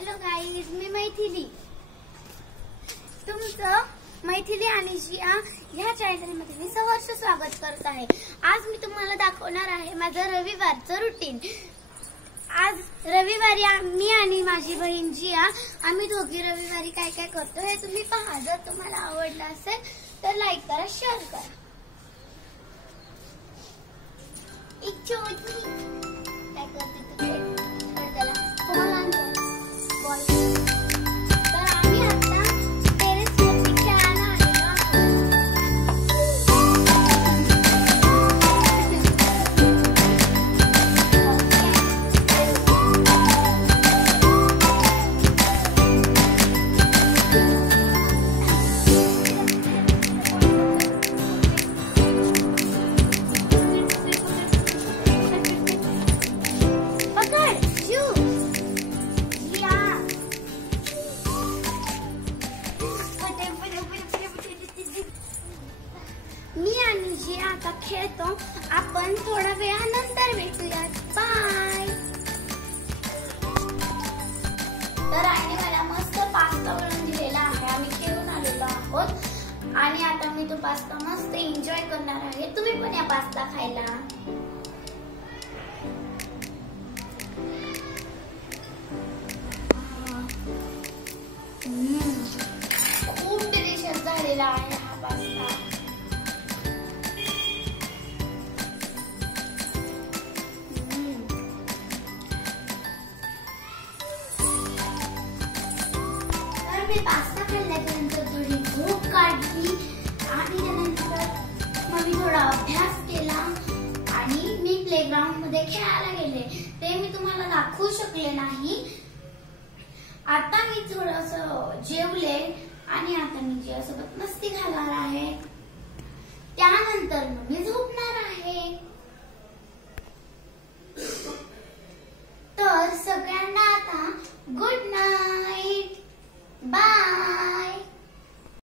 Hello guys, मी मैथिली, तुमचं मैथिली आणि जिया ह्या चॅनलमध्ये मी सहर्ष स्वागत करत आहे। आज मी तुम्हाला दाखवणार आहे माझं रविवारचं रुटीन। आज रविवारी मी आणि माझी बहीण जिया आम्ही दोघी रविवारी काय काय करतो हे तुम्ही पहा। जर तुम्हाला आवडलं असेल तर लाईक करा, शेअर करा। काय करते त्याला बॉल आणतो बॉल। तर आम्ही आता टेरेसवरती खेळायला आलेलो मी आणि जिया आता खेळतो। आपण थोड्या वेळानंतर भेटूया, बाय। तर आईने मला मस्त पास्ता बनवून दिलेला आहे, आम्ही खेळून आलेलो आहोत आणि आता मी तो पास्ता मस्त एन्जॉय करणार आहे। तुम्ही पण या पास्ता खायला। खूप डिलिशियस झालेला आहे हा पास्ता। मी पास्ता खाल्ल्यानंतर थोडी झोप काढली आणि त्यानंतर मग मी थोडा अभ्यास केला आणि मी प्लेग्राऊंड मध्ये खेळायला गेले। ते मी तुम्हाला दाखवू शकले नाही। आता मी थोडंसं जेवले आणि आता मी जियासोबत मस्ती घालणार आहे। त्यानंतर मी